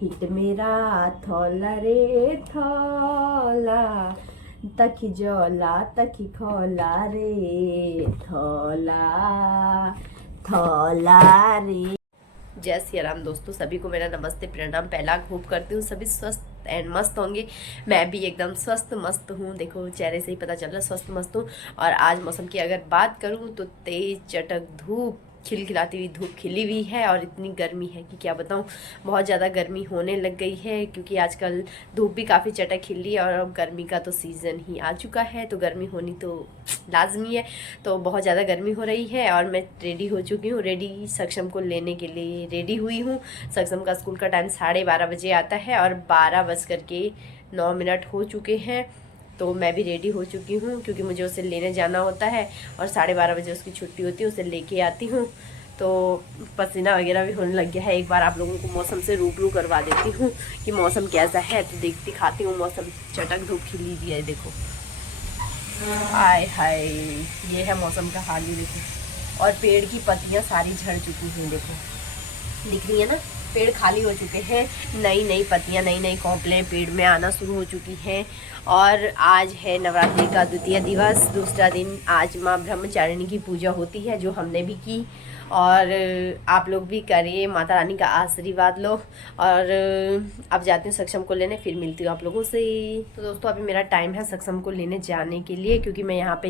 Hit मेरा थौला रे थौला तखी जला तखी खोला रे थौला थौला रे। जय श्री राम दोस्तों, सभी को मेरा नमस्ते प्रणाम। पहला होप करती हूँ सभी स्वस्थ एंड मस्त होंगे। मैं भी एकदम स्वस्थ मस्त हूँ। देखो चेहरे से ही पता चल रहा है स्वस्थ मस्त हूँ। और आज मौसम की अगर बात करूँ तो तेज चटक धूप, खिलखिलाती हुई धूप खिली हुई है और इतनी गर्मी है कि क्या बताऊँ। बहुत ज़्यादा गर्मी होने लग गई है क्योंकि आजकल धूप भी काफ़ी चटक खिली है और अब गर्मी का तो सीज़न ही आ चुका है, तो गर्मी होनी तो लाजमी है। तो बहुत ज़्यादा गर्मी हो रही है और मैं रेडी हो चुकी हूँ। रेडी सक्षम को लेने के लिए रेडी हुई हूँ। सक्षम का स्कूल का टाइम 12:30 बजे आता है और 12:09 हो चुके हैं। तो मैं भी रेडी हो चुकी हूँ क्योंकि मुझे उसे लेने जाना होता है और 12:30 बजे उसकी छुट्टी होती है, उसे लेके आती हूँ। तो पसीना वगैरह भी होने लग गया है। एक बार आप लोगों को मौसम से रूबरू करवा देती हूँ कि मौसम कैसा है। तो दिखाती हूँ मौसम। चटक धूप खिली हुई है, देखो। हाय हाय, ये है मौसम का हाल ही, देखो। और पेड़ की पत्तियाँ सारी झड़ चुकी हैं, देखो दिख रही है ना। पेड़ खाली हो चुके हैं, नई नई पत्तियाँ, नई नई कॉम्पलें पेड़ में आना शुरू हो चुकी हैं। और आज है नवरात्रि का द्वितीय दिवस, दूसरा दिन। आज माँ ब्रह्मचारिणी की पूजा होती है जो हमने भी की, और आप लोग भी करिए, माता रानी का आशीर्वाद लो। और अब जाती हूँ सक्षम को लेने, फिर मिलती हूँ आप लोगों से। तो दोस्तों अभी मेरा टाइम है सक्षम को लेने जाने के लिए, क्योंकि मैं यहाँ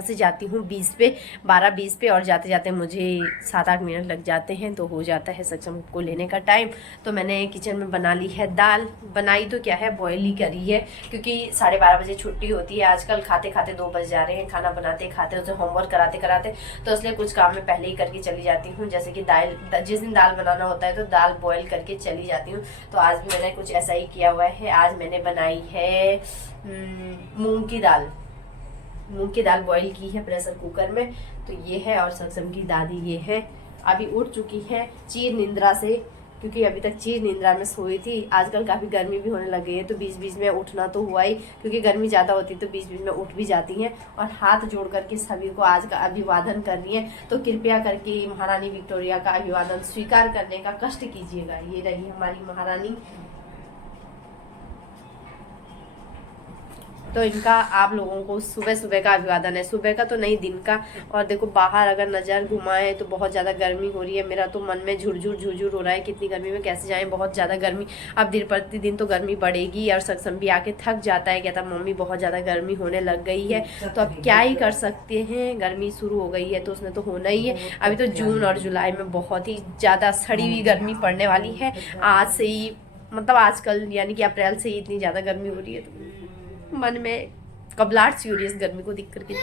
से जाती हूँ 12:20 पे और जाते जाते मुझे 7-8 मिनट लग जाते हैं, तो हो जाता है सक्षम को लेने का टाइम। तो मैंने किचन में बना ली है दाल। बनाई तो क्या है, बॉयल ही करी है, क्योंकि 12:30 बजे छुट्टी होती है। आजकल खाते खाते 2 बज जा रहे हैं, खाना बनाते खाते, उसे होमवर्क कराते कराते, तो इसलिए कुछ काम मैं पहले ही करके चली जाती हूँ। जैसे कि जिस दिन दाल बनाना होता है तो दाल बॉयल करके चली जाती हूँ। तो आज भी मैंने कुछ ऐसा ही किया हुआ है। आज मैंने बनाई है मूंग की दाल बॉईल की है प्रेशर कुकर में। तो ये है, और सक्षम की दादी ये है, अभी उठ चुकी है चीर निंद्रा से, क्योंकि अभी तक चीर निंद्रा में सोई थी। आजकल काफ़ी गर्मी भी होने लग गई है, तो बीच बीच में उठना तो हुआ ही, क्योंकि गर्मी ज़्यादा होती है तो बीच बीच में उठ भी जाती हैं। और हाथ जोड़ करके सभी को आज का अभिवादन कर रही है। तो कृपया करके महारानी विक्टोरिया का अभिवादन स्वीकार करने का कष्ट कीजिएगा। ये रही हमारी महारानी। तो इनका आप लोगों को सुबह सुबह का अभिवादन है, सुबह का तो नहीं, दिन का। और देखो बाहर अगर नज़र घुमाएं तो बहुत ज़्यादा गर्मी हो रही है। मेरा तो मन में झुरझुर हो रहा है कि इतनी गर्मी में कैसे जाएं, बहुत ज़्यादा गर्मी। अब दिन प्रतिदिन तो गर्मी बढ़ेगी। और सक्षम भी आके थक जाता है, कहता मम्मी बहुत ज़्यादा गर्मी होने लग गई है। तो अब क्या ही कर सकते हैं, गर्मी शुरू हो गई है तो उसने तो होना ही है। अभी तो जून और जुलाई में बहुत ही ज़्यादा सड़ी हुई गर्मी पड़ने वाली है। आज से ही, मतलब आजकल यानी कि अप्रैल से ही इतनी ज़्यादा गर्मी हो रही है, तो मन में कबलाहट सी हो रही है इस गर्मी को देख करके।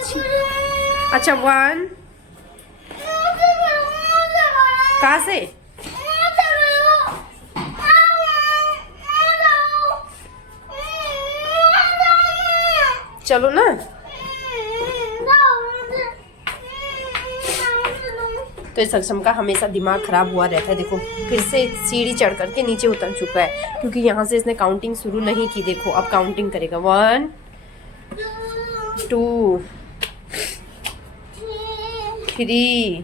अच्छा 1 कहाँ से? चलो ना। तो इस सक्षम का हमेशा दिमाग खराब हुआ रहता है। देखो फिर से सीढ़ी चढ़ करके नीचे उतर चुका है, क्योंकि यहाँ से इसने काउंटिंग शुरू नहीं की। देखो अब काउंटिंग करेगा, 1 2 3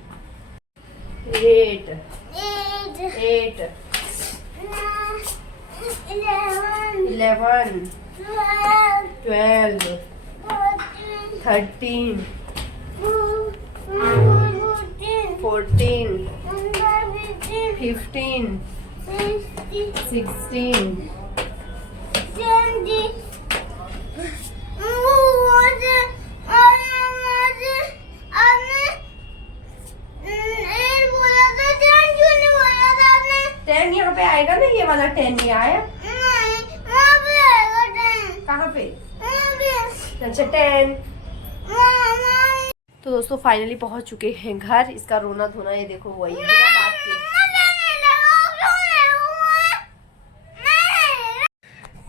8 11 12 13 14 15 16 10 यहाँ पे आएगा ना, ये वाला 10 ये आया। कहाँ पे? अच्छा 10। तो दोस्तों फाइनली पहुंच चुके हैं घर। इसका रोना धोना ये देखो वही बात की।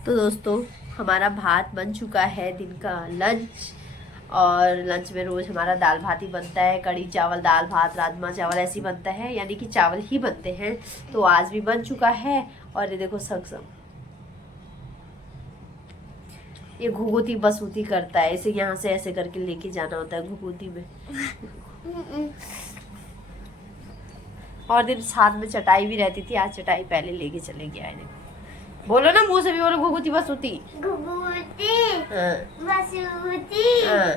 तो दोस्तों हमारा भात बन चुका है, दिन का लंच। और लंच में रोज़ हमारा दाल भात ही बनता है, कड़ी चावल, दाल भात, राजमा चावल ऐसे बनता है, यानी कि चावल ही बनते हैं। तो आज भी बन चुका है। और ये देखो सक्षम, ये घुघुती बसुती करता है, इसे यहाँ से ऐसे करके लेके जाना होता है घुघुती में। और दिन साथ में चटाई भी रहती थी, आज चटाई पहले लेके चले गया है। बोलो ना, मुंह से भी बोलो, घुघुती बसूती। घुघुती हाँ बसूती हाँ।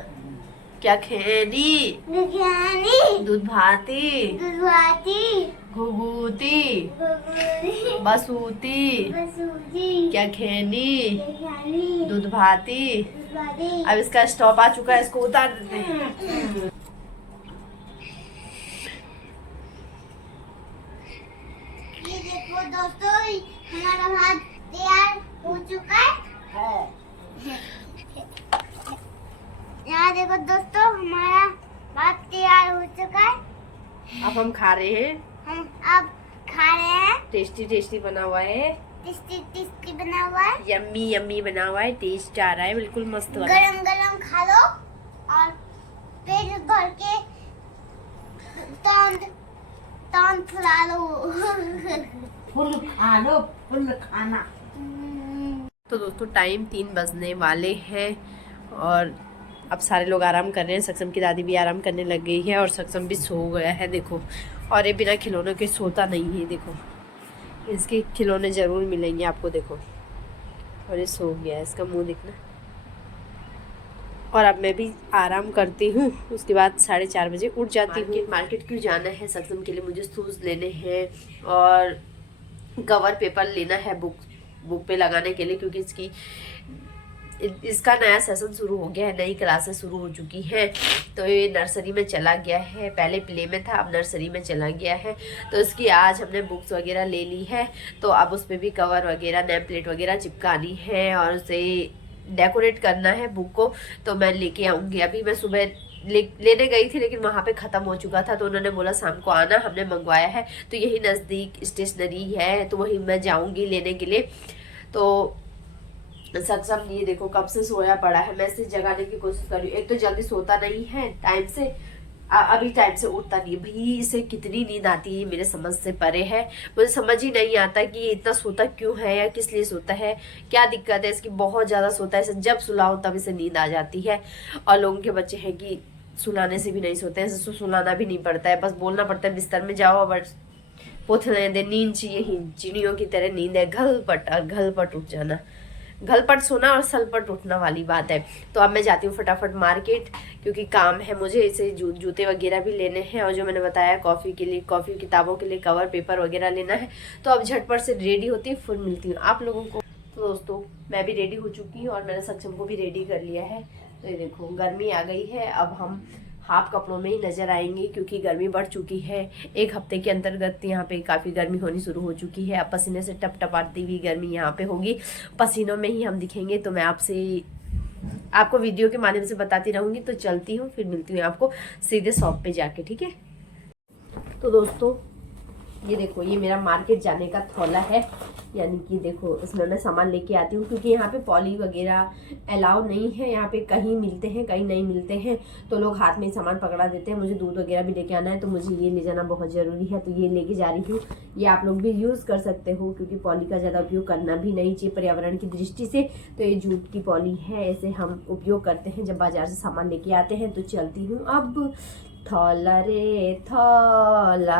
क्या खेली? बिरयानी दूध भाती दुधवाती घुघुती घुघुती बसूती। बसूती क्या खेली? बिरयानी दूध भाती। दुधवाती। अब इसका स्टॉप आ चुका है, इसको उतार देते हैं। ये देखो दोस्तों, हमारा भात तैयार हो चुका है। यहाँ देखो दोस्तों, हमारा भात तैयार हो चुका है। अब हम खा रहे हैं। हम अब खा रहे हैं। टेस्टी टेस्टी बना हुआ है, टेस्टी टेस्टी बना हुआ है। यम्मी यम्मी बना हुआ है, टेस्ट आ रहा है, बिल्कुल मस्त बना। गरम गरम खा लो और पेट भर के तौंद तौंद फुला लो। फुल खा लो, फुल खाना। तो दोस्तों टाइम 3 बजने वाले हैं और अब सारे लोग आराम कर रहे हैं। सक्षम की दादी भी आराम करने लग गई है और सक्षम भी सो गया है देखो। और ये बिना खिलौनों के सोता नहीं है देखो, इसके खिलौने ज़रूर मिलेंगे आपको देखो। और ये सो गया है, इसका मुंह देखना। और अब मैं भी आराम करती हूँ, उसके बाद 4:30 बजे उठ जाती हूँ। मार्केट क्यों जाना है? सक्षम के लिए मुझे शूज़ लेने हैं और कवर पेपर लेना है बुक पे लगाने के लिए, क्योंकि इसका नया सेशन शुरू हो गया है, नई क्लासेस शुरू हो चुकी हैं। तो ये नर्सरी में चला गया है, पहले प्ले में था, अब नर्सरी में चला गया है। तो इसकी आज हमने बुक्स वगैरह ले ली है, तो अब उस पर भी कवर वगैरह नेम प्लेट वगैरह चिपकानी है और उसे डेकोरेट करना है बुक को। तो मैं लेके आऊँगी। अभी मैं सुबह लेने गई थी लेकिन वहाँ पे ख़त्म हो चुका था, तो उन्होंने बोला शाम को आना, हमने मंगवाया है। तो यही नज़दीक स्टेशनरी है, तो वहीं मैं जाऊँगी लेने के लिए। तो सक्षम ये देखो कब से सोया पड़ा है, मैं इसे जगाने की कोशिश कर रही हूँ। एक तो जल्दी सोता नहीं है टाइम से, अभी टाइम से उठता नहीं है। भाई इसे कितनी नींद आती है मेरे समझ से परे है। मुझे समझ ही नहीं आता कि ये इतना सोता क्यों है या किस लिए सोता है, क्या दिक्कत है इसकी। बहुत ज़्यादा सोता है, इसे जब सुलाओ तब इसे नींद आ जाती है। और लोगों के बच्चे हैं कि सुलाने से भी नहीं सोते हैं, इसे सुलाना भी नहीं पड़ता है, बस बोलना पड़ता है बिस्तर में जाओ, बट पोथने दे, नींद चाहिए ही, चिड़ियों की तरह नींद है, घलपट उठ जाना। घलपट सोना और सलपट उठना वाली बात है। तो अब मैं जाती हूँ फटाफट मार्केट, क्योंकि काम है मुझे। इसे जूते वगैरह भी लेने हैं और जो मैंने बताया कॉफ़ी के लिए, कॉफ़ी किताबों के लिए कवर पेपर वगैरह लेना है। तो अब झटपट से रेडी होती हूँ, फिर मिलती हूँ आप लोगों को। तो दोस्तों मैं भी रेडी हो चुकी हूँ और मैंने सक्षम को भी रेडी कर लिया है। तो ये देखो गर्मी आ गई है, अब हम हाफ कपड़ों में ही नज़र आएंगे क्योंकि गर्मी बढ़ चुकी है। एक हफ्ते के अंतर्गत यहाँ पे काफ़ी गर्मी होनी शुरू हो चुकी है। अब पसीने से टप टप आती हुई गर्मी यहाँ पे होगी, पसीनों में ही हम दिखेंगे। तो मैं आपको वीडियो के माध्यम से बताती रहूँगी। तो चलती हूँ, फिर मिलती हूँ आपको सीधे शॉप पे जाके, ठीक है। तो दोस्तों ये देखो, ये मेरा मार्केट जाने का थौला है, यानी कि देखो इसमें मैं सामान लेके आती हूँ क्योंकि यहाँ पे पॉली वगैरह अलाउ नहीं है। यहाँ पे कहीं मिलते हैं कहीं नहीं मिलते हैं, तो लोग हाथ में ही सामान पकड़ा देते हैं। मुझे दूध वगैरह भी लेके आना है, तो मुझे ये ले जाना बहुत ज़रूरी है, तो ये लेके जा रही हूँ। ये आप लोग भी यूज़ कर सकते हो क्योंकि पॉली का ज़्यादा उपयोग करना भी नहीं चाहिए पर्यावरण की दृष्टि से। तो ये जूट की पॉली है, ऐसे हम उपयोग करते हैं जब बाजार से सामान लेके आते हैं। तो चलती हूँ अब। थौला रे थौला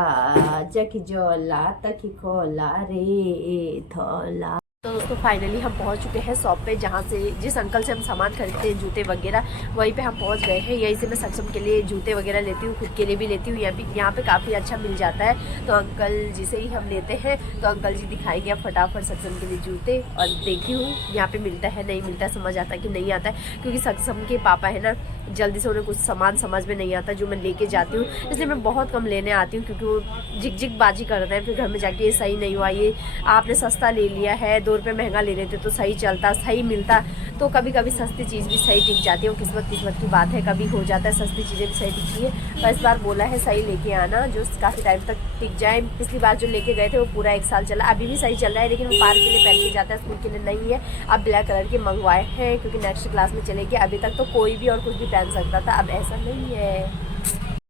जखी जोला तखी खोला रे थौला। तो दोस्तों फाइनली हम पहुंच चुके हैं शॉप पे, जहां से जिस अंकल से हम सामान खरीदते हैं जूते वगैरह, वहीं पे हम पहुंच गए हैं। यहीं से मैं सक्षम के लिए जूते वगैरह लेती हूँ, खुद के लिए भी लेती हूँ। यहाँ पे काफ़ी अच्छा मिल जाता है। तो अंकल जी से ही हम लेते हैं, तो अंकल जी दिखाएंगे अब फटाफट सक्षम के लिए जूते। और देखी हूँ यहाँ पे मिलता है नहीं मिलता है, समझ आता है कि नहीं आता है, क्योंकि सक्षम के पापा है ना, जल्दी से उन्हें कुछ सामान समझ में नहीं आता जो मैं लेके जाती हूँ, इसलिए मैं बहुत कम लेने आती हूँ। क्योंकि वो झिक बाजी करते हैं, फिर घर में जाके ये सही नहीं हुआ, ये आपने सस्ता ले लिया है, 2 रुपये महंगा ले लेते तो सही चलता सही मिलता। तो कभी कभी सस्ती चीज़ भी सही टिक जाती है, वो किस्मत की बात है, कभी हो जाता है सस्ती चीज़ें भी सही टिकती है। तो इस बार बोला है सही लेके आना जो काफ़ी टाइम तक टिक जाए। पिछली बार जो लेके गए थे वो पूरा 1 साल चला, अभी भी सही चल रहा है, लेकिन वो पार्क के लिए पहन के जाता है, स्कूल के लिए नहीं है। अब ब्लैक कलर के मंगवाए हैं क्योंकि नेक्स्ट क्लास में चलेगी। अभी तक तो कोई भी और कुछ भी पहन सकता था, अब ऐसा नहीं है।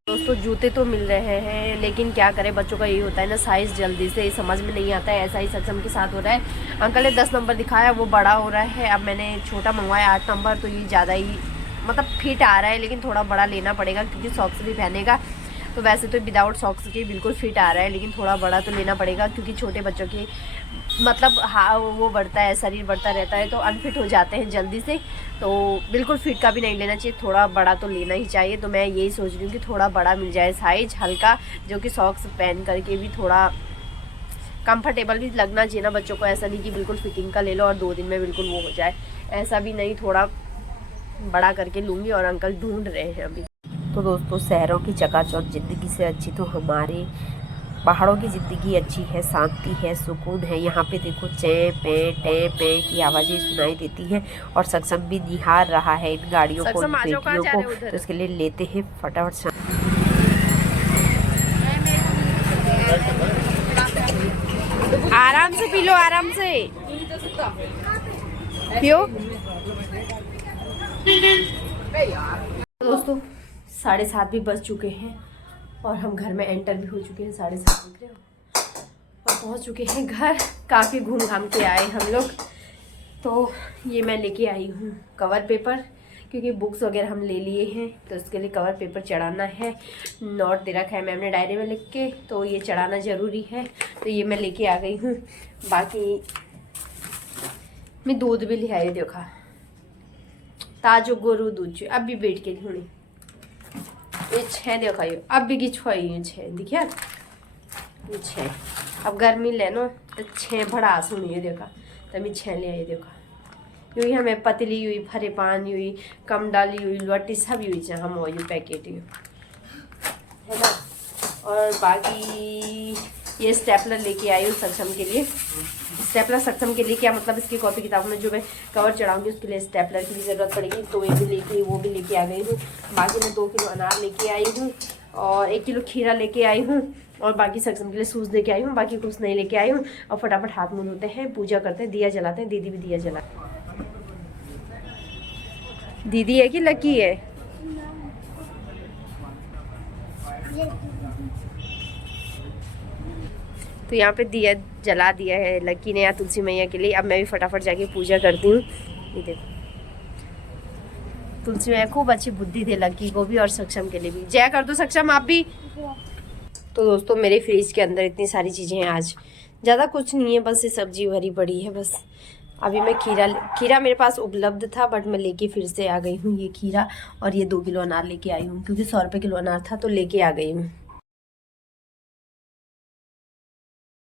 दोस्तों जूते तो मिल रहे हैं, लेकिन क्या करें, बच्चों का यही होता है ना, साइज़ जल्दी से समझ में नहीं आता है। ऐसा ही सक्षम के साथ हो रहा है। अंकल ने 10 नंबर दिखाया, वो बड़ा हो रहा है। अब मैंने छोटा मंगवाया 8 नंबर, तो ये ज़्यादा ही मतलब फिट आ रहा है, लेकिन थोड़ा बड़ा लेना पड़ेगा क्योंकि सॉक्स भी पहनेगा। तो वैसे तो विदाउट सॉक्स के बिल्कुल फिट आ रहा है, लेकिन थोड़ा बड़ा तो लेना पड़ेगा क्योंकि छोटे बच्चों के मतलब हाँ वो बढ़ता है, शरीर बढ़ता रहता है तो अनफिट हो जाते हैं जल्दी से। तो बिल्कुल फिट का भी नहीं लेना चाहिए, थोड़ा बड़ा तो लेना ही चाहिए। तो मैं यही सोच रही हूँ कि थोड़ा बड़ा मिल जाए साइज हल्का, जो कि सॉक्स पहन करके भी थोड़ा कंफर्टेबल भी लगना चाहिए ना बच्चों को। ऐसा नहीं कि बिल्कुल फिटिंग का ले लो और 2 दिन में बिल्कुल वो हो जाए, ऐसा भी नहीं, थोड़ा बड़ा करके लूँगी। और अंकल ढूंढ रहे हैं अभी। तो दोस्तों शहरों की चकाचौंध ज़िंदगी से अच्छी तो हमारे पहाड़ों की ज़िंदगी अच्छी है, शांति है, सुकून है। यहाँ पे देखो चैं पे की आवाज़ें सुनाई देती है। और सक्षम भी निहार रहा है इन गाड़ियों को, इन पेटियों को, तो इसके लिए लेते हैं फटाफट। आराम से पी लो, आराम से पियो। दोस्तों 7:30 भी बज चुके हैं और हम घर में एंटर भी हो चुके हैं। 7:30 देख रहे हो, और पहुंच चुके हैं घर। काफ़ी घूम घाम के आए हम लोग। तो ये मैं लेके आई हूँ कवर पेपर, क्योंकि बुक्स वगैरह हम ले लिए हैं तो इसके लिए कवर पेपर चढ़ाना है। नोट दे रखा है मैम ने डायरी में लिख के, तो ये चढ़ाना ज़रूरी है। तो ये मैं लेके आ गई हूँ। बाकी मैं दूध भी ले आई, देखा ताजो गोरू दूध अब भी बैठ के ढूंढी ये 6 देखा, अब भी की 6 दिखिए ये 6। अब गर्मी लेनो तो 6 बड़ा सुनिए देखा, तभी 6 ले आई देखा। यूँ हमें पतली हुई फरे पान हुई कम डाली हुई लोटी सब हुई हम वो पैकेट है ना। और बाकी ये स्टेपलर लेके आई हूँ सक्षम के लिए। स्टेपलर सक्षम के लिए क्या मतलब, इसकी कॉपी किताबों में जो मैं कवर चढ़ाऊंगी उसके लिए स्टेपलर की भी ज़रूरत पड़ेगी, तो ये भी लेके वो भी लेके आ गई हूँ। बाकी मैं 2 किलो अनार लेके आई हूँ और 1 किलो खीरा लेके आई हूँ। और बाकी सक्षम के लिए सूज लेके आई हूँ, बाकी कुछ नहीं लेके आई हूँ। और फटाफट हाथ मुँह धोते हैं, पूजा करते हैं, दिया जलाते हैं। दीदी भी दिया जलाते। दीदी है कि लकी है? तो यहाँ पे दिया जला दिया है लकी ने या तुलसी मैया के लिए। अब मैं भी फटाफट जाके पूजा करती हूँ। ये देखो तुलसी मैया खूब अच्छी बुद्धि दे लकी को भी और सक्षम के लिए भी। जय कर दो सक्षम आप भी। तो दोस्तों मेरे फ्रिज के अंदर इतनी सारी चीज़ें हैं, आज ज़्यादा कुछ नहीं है, बस ये सब्जी भरी पड़ी है बस। अभी मैं खीरा मेरे पास उपलब्ध था बट मैं लेके फिर से आ गई हूँ ये खीरा। और ये 2 किलो अनार लेके आई हूँ क्योंकि 100 रुपये किलो अनार था तो लेके आ गई हूँ।